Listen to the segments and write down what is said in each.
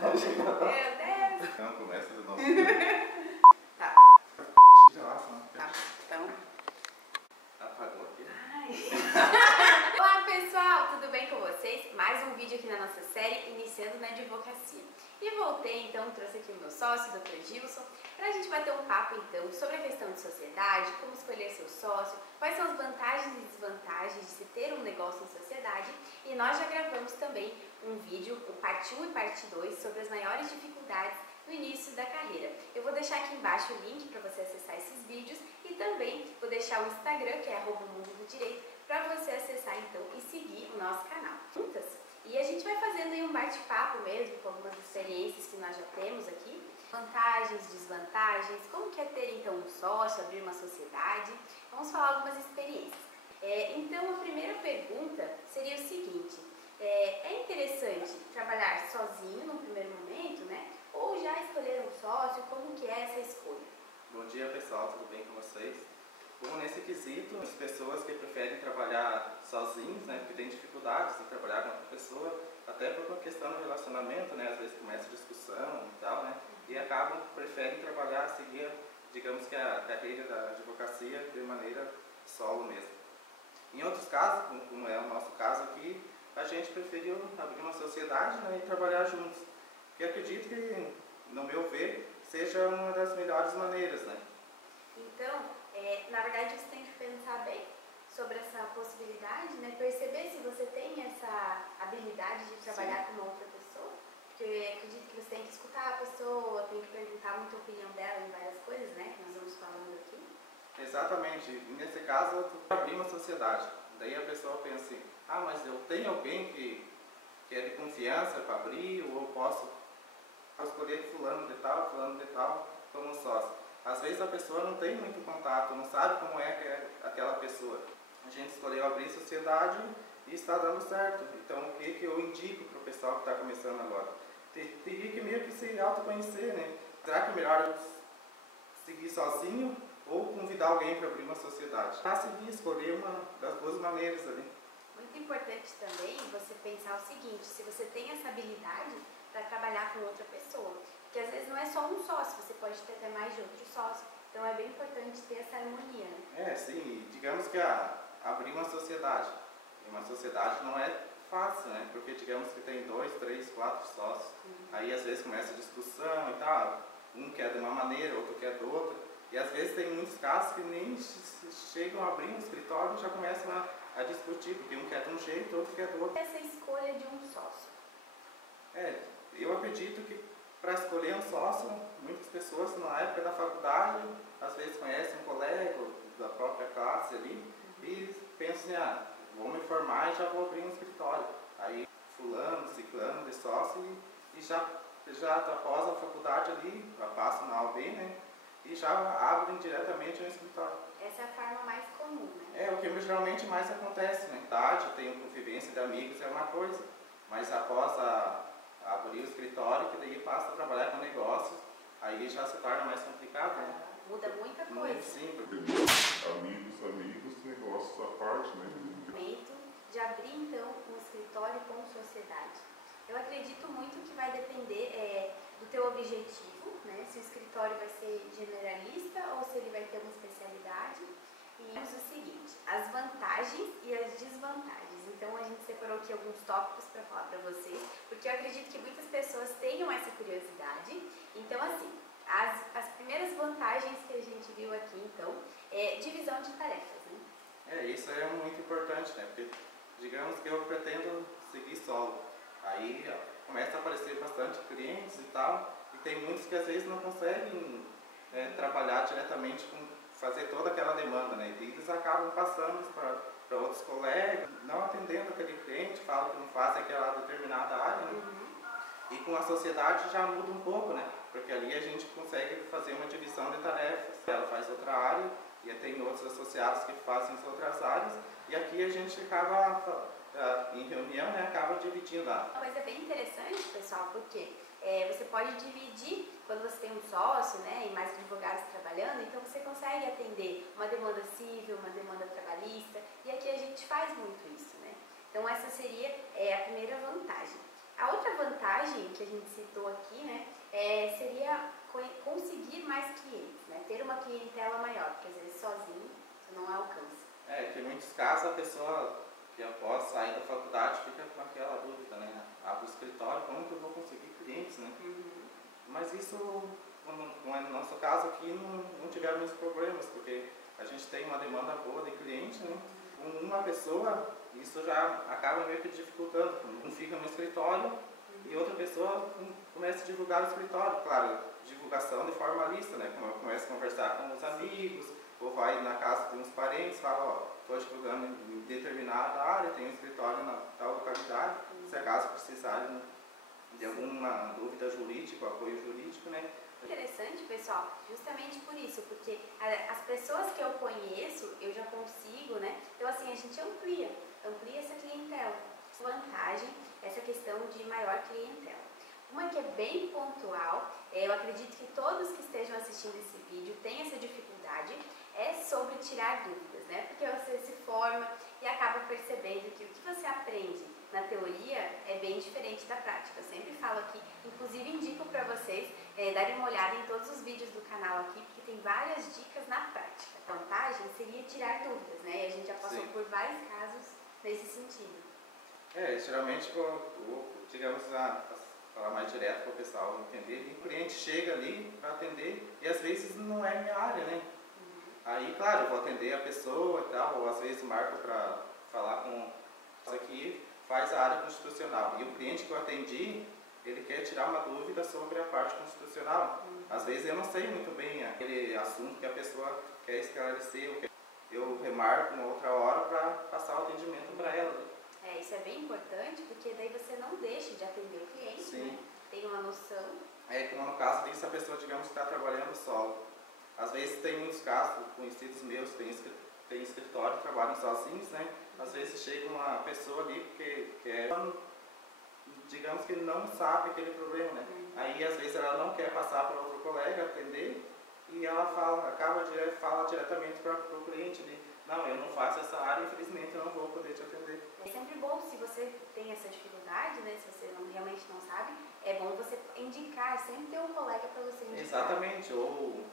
Meu Deus! Não, começa de novo. Tá. Tira lá, senão. Tá, então. Apagou aqui. Olá pessoal, tudo bem com vocês? Mais um vídeo aqui na nossa série, iniciando na advocacia. E voltei então, trouxe aqui o meu sócio, o Dr. Gilson, pra gente bater um papo então sobre a questão de sociedade, como escolher seu sócio, quais são as vantagens e desvantagens de se ter um negócio em sociedade. E nós já gravamos também um vídeo, o parte 1 e parte 2, sobre as maiores dificuldades no início da carreira. Eu vou deixar aqui embaixo o link para você acessar esses vídeos e também vou deixar o Instagram, que é @mundodireito, para você acessar então e seguir o nosso canal. Juntas? E a gente vai fazendo aí um bate-papo mesmo com algumas experiências que nós já temos aqui. Vantagens, desvantagens, como que é ter então um sócio, abrir uma sociedade. Vamos falar algumas experiências. Então a primeira pergunta seria o seguinte, é interessante trabalhar sozinho no primeiro momento, né? Ou já escolher um sócio, como que é essa escolha? Bom dia pessoal, tudo bem com vocês? Bom, nesse quesito, as pessoas que preferem trabalhar sozinhos, né, porque tem dificuldades em trabalhar com outra pessoa, até por uma questão do relacionamento, né, às vezes começa discussão e tal, né, e preferem trabalhar, seguir, digamos que a carreira da advocacia de maneira solo mesmo. Em outros casos, como é o nosso caso aqui, a gente preferiu abrir uma sociedade, né, e trabalhar juntos. E acredito que, no meu ver, seja uma das melhores maneiras, né. Então, na verdade você tem que pensar bem sobre essa possibilidade, né? Perceber se você tem essa habilidade de trabalhar com uma outra pessoa, porque acredito que você tem que escutar a pessoa, tem que perguntar muito a opinião dela em várias coisas, né? Que nós vamos falando aqui. Exatamente. Nesse caso, eu abri uma sociedade. Daí a pessoa pensa assim, mas eu tenho alguém que é de confiança para abrir, ou eu posso escolher fulano de tal como sócio. Às vezes a pessoa não tem muito contato, não sabe como é que é aquela pessoa. A gente escolheu abrir sociedade e está dando certo. Então o que eu indico para o pessoal que está começando agora? Teria que meio que se autoconhecer, né? Será que é melhor seguir sozinho ou convidar alguém para abrir uma sociedade? Para seguir, escolher uma das duas maneiras ali. Muito importante também você pensar o seguinte, se você tem essa habilidade para trabalhar com outra pessoa. Porque às vezes não é só um sócio, você pode ter até mais de outro sócio. Então é bem importante ter essa harmonia, né? Sim. Digamos que abrir uma sociedade. E uma sociedade não é fácil, né? Porque digamos que tem 2, 3, 4 sócios. Aí às vezes começa a discussão e tal. Um quer de uma maneira, outro quer de outra. E às vezes tem muitos casos que nem chegam a abrir um escritório e já começam a discutir. Porque um quer de um jeito, outro quer do outro. Essa escolha de um sócio. Eu acredito que para escolher um sócio, muitas pessoas na época da faculdade, às vezes conhecem um colega da própria classe ali e pensam assim, vou me formar e já vou abrir um escritório. Aí fulano, ciclano de sócio e já após a faculdade ali, passam na OAB, né? E já abrem diretamente um escritório. Essa é a forma mais comum, né? O que geralmente mais acontece, na idade, eu tenho convivência de amigos, é uma coisa, mas após abrir o escritório, que daí passa a trabalhar com negócios, aí já se torna mais complicado, né? Muda muita coisa. Muito simples. Amigos, negócios à parte, né? Momento de abrir então um escritório com sociedade. Eu acredito muito que vai depender do teu objetivo, né? Se o escritório vai ser generalista ou se ele vai ter uma especialidade. E vamos o seguinte, as vantagens e as desvantagens. Então a gente separou aqui alguns tópicos para falar para vocês, porque eu acredito que muitas pessoas tenham essa curiosidade. Então assim, as primeiras vantagens que a gente viu aqui então é divisão de tarefas, né? Isso é muito importante, né? Porque digamos que eu pretendo seguir solo. Aí começa a aparecer bastante clientes e tal, e tem muitos que às vezes não conseguem trabalhar diretamente com fazer toda aquela demanda, né? E eles acabam passando para outros colegas, não atendendo aquele cliente, falam que não faz aquela determinada área, né? E com a sociedade já muda um pouco, né? Porque ali a gente consegue fazer uma divisão de tarefas. Ela faz outra área e tem outros associados que fazem as outras áreas, e aqui a gente acaba, em reunião, né, acaba dividindo lá. Uma coisa bem interessante, pessoal, porque você pode dividir, quando você tem um sócio, né, e mais advogados trabalhando, então você consegue atender uma demanda civil, uma demanda trabalhista, e aqui a gente faz muito isso, né? Então essa seria a primeira vantagem. A outra vantagem vantagem que a gente citou aqui, né, seria conseguir mais clientes, né, ter uma clientela maior, porque às vezes sozinho você não alcança. Que em muitos casos a pessoa que após sair da faculdade fica com aquela dúvida, né? Abre o escritório, como que eu vou conseguir clientes, né? Mas isso, no nosso caso aqui, não tivemos muitos problemas, porque a gente tem uma demanda boa de cliente, né? Com uma pessoa, isso já acaba meio que dificultando. Um fica no escritório e outra pessoa começa a divulgar o escritório. Claro, divulgação de forma lista, né? Começa a conversar com os amigos, ou vai na casa de uns parentes, fala, ó, estou divulgando em determinada área, tem um escritório na tal localidade, se acaso precisarem de alguma dúvida jurídica, apoio jurídico, né? Interessante, pessoal, justamente por isso, porque as pessoas que eu conheço, eu já consigo, né? Então, assim, a gente amplia essa clientela. Vantagem, essa questão de maior clientela. Uma que é bem pontual, eu acredito que todos que estejam assistindo esse vídeo têm essa dificuldade, é sobre tirar dúvidas, né? Porque você se forma e acaba percebendo que o que você aprende na teoria é bem diferente da prática. Eu sempre falo aqui, inclusive indico para vocês darem uma olhada em todos os vídeos do canal aqui, porque tem várias dicas na prática. A vantagem seria tirar dúvidas, né? E a gente já passou por vários casos nesse sentido. Geralmente, digamos, falar mais direto para o pessoal entender, o cliente chega ali para atender e às vezes não é minha área, né? Aí, claro, eu vou atender a pessoa e tal, ou às vezes marco para falar com isso aqui, faz a área constitucional. E o cliente que eu atendi, ele quer tirar uma dúvida sobre a parte constitucional. Às vezes eu não sei muito bem aquele assunto que a pessoa quer esclarecer, eu remarco uma outra hora para passar o atendimento para ela. Isso é bem importante, porque daí você não deixa de atender o cliente, né? Tem uma noção. Como no caso disso, a pessoa, digamos, está trabalhando solo. Às vezes tem muitos casos, conhecidos meus, tem escritório, trabalham sozinhos, né? Às vezes chega uma pessoa ali que digamos que não sabe aquele problema, né? Aí às vezes ela não quer passar para outro colega atender e ela fala diretamente para o cliente ali, não, eu não faço essa área, infelizmente eu não vou poder te atender. É sempre bom, se você tem essa dificuldade, né? Se você realmente não sabe, é bom você indicar, sempre ter um colega para você indicar. Exatamente, ou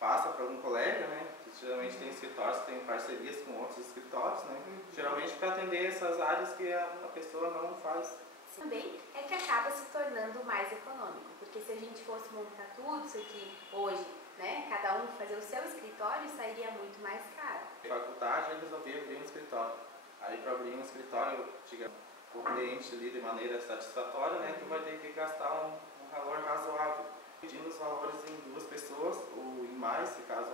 passa para algum colega, né? Que geralmente tem escritórios, tem parcerias com outros escritórios, né? Geralmente para atender essas áreas que a pessoa não faz. Também é que acaba se tornando mais econômico, porque se a gente fosse montar tudo isso aqui hoje, né? Cada um fazer o seu escritório, sairia muito mais caro. Na faculdade eu resolvi abrir um escritório. Aí para abrir um escritório, digamos, o cliente ali de maneira satisfatória, né? Tu vai ter que gastar um valor razoável. Pedindo os valores em 2 pessoas ou em mais, se caso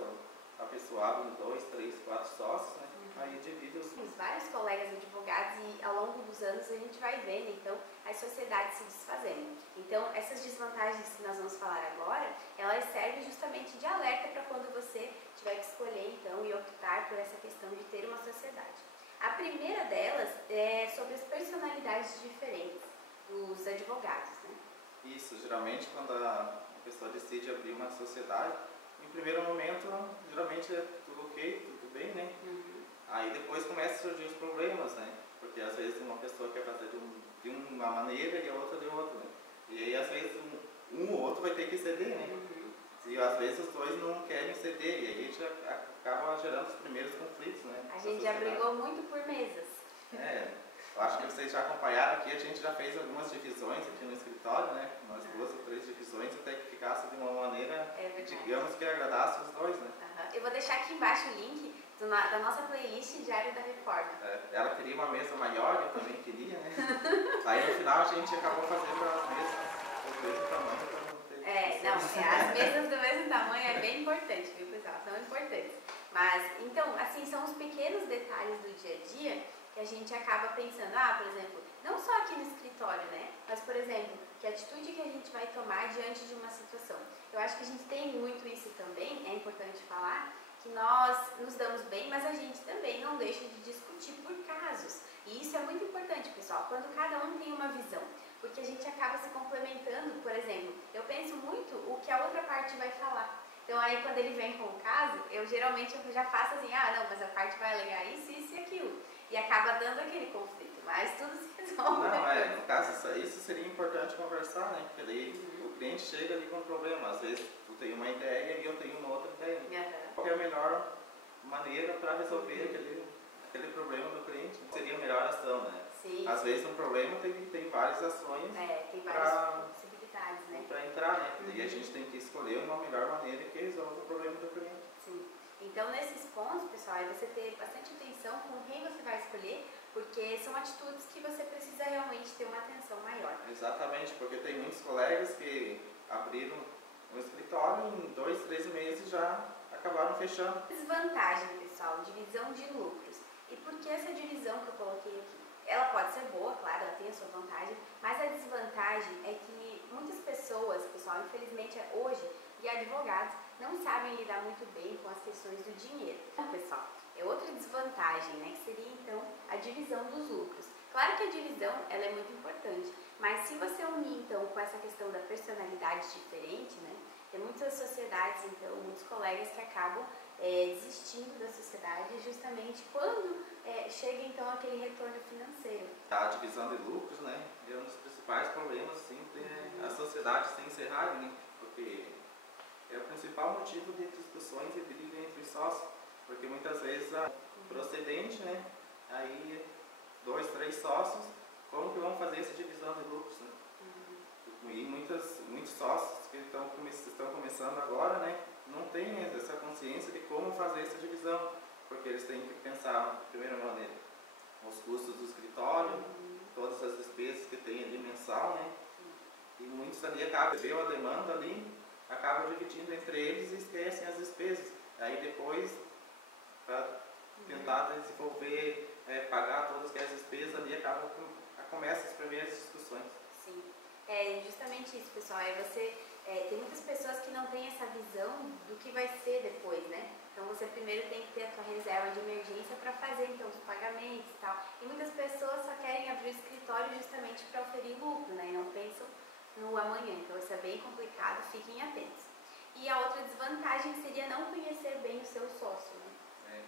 a pessoa abre em 2, 3, 4 sócios, né? Aí divide os... Temos vários colegas advogados e ao longo dos anos a gente vai vendo, então, as sociedades se desfazendo. Então, essas desvantagens que nós vamos falar agora, elas servem justamente de alerta para quando você tiver que escolher, então, e optar por essa questão de ter uma sociedade. A primeira delas é sobre as personalidades diferentes dos advogados, né? Isso, geralmente quando a pessoa decide abrir uma sociedade, em primeiro momento, geralmente é tudo ok, tudo bem, né? Aí depois começam a surgir os problemas, né? Porque às vezes uma pessoa quer fazer de uma maneira e a outra de outra, né? E aí às vezes um ou outro vai ter que ceder, né? E às vezes os dois não querem ceder, e aí a gente acaba gerando os primeiros conflitos, né? A gente já brigou muito por mesas. Eu acho que vocês já acompanharam aqui, a gente já fez algumas divisões aqui no escritório, né? Umas 2 ou 3 divisões, até que ficasse de uma maneira, digamos que agradasse os dois, né? Eu vou deixar aqui embaixo o link da nossa playlist Diário da Reforma. Ela queria uma mesa maior, eu também queria, né? Aí no final a gente acabou fazendo as mesas do mesmo tamanho. As mesas do mesmo tamanho é bem importante, viu, pessoal? São importantes. Mas, então, assim, são os pequenos detalhes do dia a dia que a gente acaba pensando, por exemplo, não só aqui no escritório, né? Mas, por exemplo, que atitude que a gente vai tomar diante de uma situação. Eu acho que a gente tem muito isso também, é importante falar, que nós nos damos bem, mas a gente também não deixa de discutir por casos. E isso é muito importante, pessoal, quando cada um tem uma visão. Porque a gente acaba se complementando, por exemplo, eu penso muito o que a outra parte vai falar. Então aí quando ele vem com o caso, eu geralmente já faço assim, não, mas a parte vai alegar isso, isso e aquilo. E acaba dando aquele conflito, mas tudo se resolve. No caso, isso seria importante conversar, né? Porque daí o cliente chega ali com um problema. Às vezes tu tem uma ideia e eu tenho uma outra ideia. Qual é a melhor maneira para resolver aquele problema do cliente? Seria a melhor ação, né? Sim. Às vezes um problema tem várias ações tem várias possibilidades, né? Para entrar, né? E a gente tem que escolher uma melhor maneira que resolva o problema do cliente. Sim. Então, nesses pontos, pessoal, é você ter bastante atenção com quem você vai escolher, porque são atitudes que você precisa realmente ter uma atenção maior. Exatamente, porque tem muitos colegas que abriram um escritório e em 2, 3 meses já acabaram fechando. Desvantagem, pessoal, divisão de lucros. E por que essa divisão que eu coloquei aqui? Ela pode ser boa, claro, ela tem a sua vantagem, mas a desvantagem é que muitas pessoas, pessoal, infelizmente hoje, e advogados, não sabem lidar muito bem com as questões do dinheiro. Então, pessoal, é outra desvantagem, né, que seria então a divisão dos lucros. Claro que a divisão, ela é muito importante, mas se você unir então com essa questão da personalidade diferente, né, tem muitas sociedades, então, muitos colegas que acabam desistindo da sociedade justamente quando chega então aquele retorno financeiro. A divisão de lucros, né, é um dos principais problemas sempre a sociedade se encerrar, né, porque é o principal motivo de discussões e briga entre os sócios, porque muitas vezes a procedente, né, aí 2, 3 sócios, como que vão fazer essa divisão de lucros, né? E muitos sócios que estão começando agora, né, não têm essa consciência de como fazer essa divisão, porque eles têm que pensar, de primeira maneira, os custos do escritório, todas as despesas que tem ali mensal, né, e muitos ali acabam, vê a demanda ali, acabam dividindo entre eles e esquecem as despesas. Aí depois, para tentar desenvolver, pagar todas aquelas despesas ali, começam as primeiras discussões. Sim, é justamente isso, pessoal. Tem muitas pessoas que não têm essa visão do que vai ser depois, né? Então você primeiro tem que ter a sua reserva de emergência para fazer então os pagamentos e tal. E muitas pessoas só querem abrir o escritório justamente para oferir lucro, né? E não pensam no amanhã. Então isso é bem complicado, fiquem atentos. E a outra desvantagem seria não conhecer bem o seu sócio, né?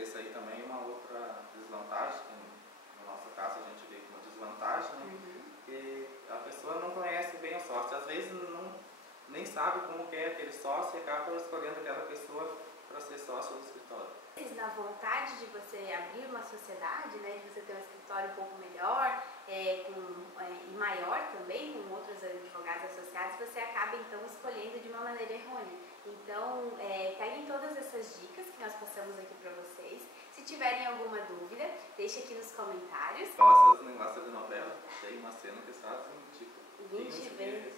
Essa aí também é uma outra desvantagem, que no nosso caso a gente vê como desvantagem, né? Porque a pessoa não conhece bem o sócio, às vezes nem sabe como que é aquele sócio e acaba escolhendo aquela pessoa para ser sócio do escritório. Na vontade de você abrir uma sociedade, né, de você ter um escritório um pouco melhor e maior também, com outros advogados associados, você acaba então escolhendo de uma maneira errônea. Então, peguem todas essas dicas que nós passamos aqui para vocês. Se tiverem alguma dúvida, deixe aqui nos comentários. Nossa, os negócios de novela, tem uma cena que eles fazem tipo 20 vezes.